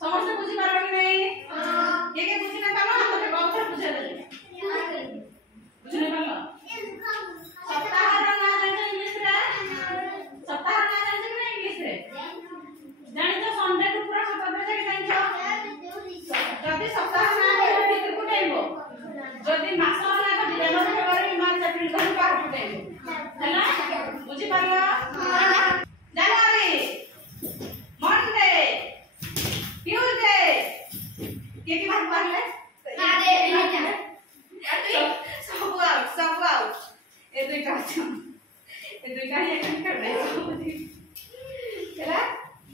समस्त बुझी पारो कि नहीं के बुझी ना पारो हाथ पे बहुत बुझा दे बुझी नहीं पारो सप्ताह रा ना जाने इंग्लिश रे सप्ताह ना जाने कि इंग्लिश रे जानि तो संडे टू पूरा सप्ताह जाके जानि तो जदी सप्ताह ना भीतर को जाइबो जदी मास ना को जनवरी फेब्रुआरी मार्च अप्रैल को बाहर को जाइबो हैला बुझी पारो जनवरी मंडे ट्यूसडे के बात पढ़ले सब आउट ए दुईटा ये कर रहे हो चला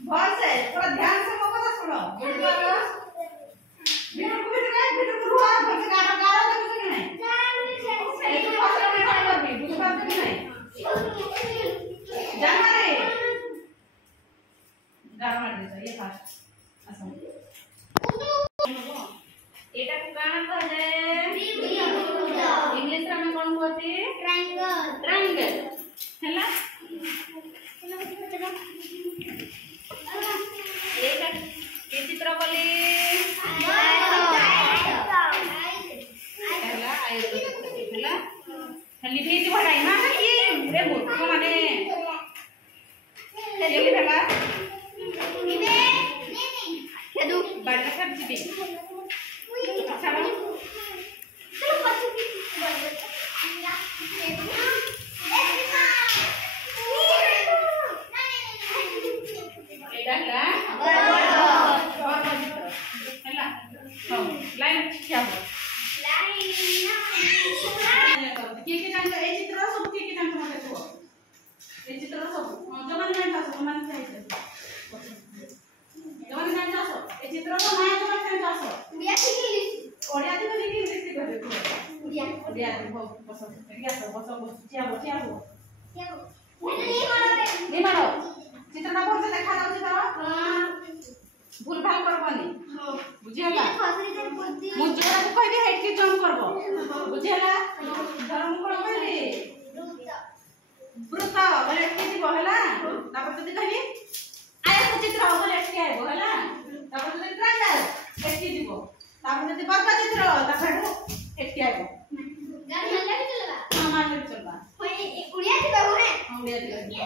बहुत से थोड़ा ध्यान से मत सुनो वीडियो को हुआ घर से गाना देखो कि नहीं एक फसल में खाना भी बुझ पाते कि नहीं जानमारे गाना दे ये फास्ट असम एटा को गाना कह जाए इंग्लिश में कौन कहते ट्रायंगल हैला एटा के चित्र बोले हैला आयो हैला खाली भेज भराई ना कि रे मूर्ख माने ये हैला केदु बड़ा सब जी अच्छा चलो एडा हैला लाइन क्या हो के जान ए चित्र सब के जान मते को ए चित्र सब जमान जान था सब मान चाहिए जमान जान था सब ए चित्र तो ना जमान जान था सब ओडिया तो देखि इंग्लिश करे ओडिया तो बस एरिया सब बस चिया हो नहीं मारो चित्र ना भल से देखा जाउछि तो भूल भाल करबनी बुझियला मु जोरा को कहबे हेड के जंप करबो बुझियला धर्म कोन कहबे वृत्त बोले के दिबो हैला तापर जदी कहबी आयत चित्र हो बोले के आइबो हैला तापर जदी ट्रायंगल एक के दिबो तापर जदी वर्ग चित्र तापर एक के आइबो गाड़ी हल्ला भी चलबा हां मार चलबा होय उड़िया दिबा होय उड़िया दिबा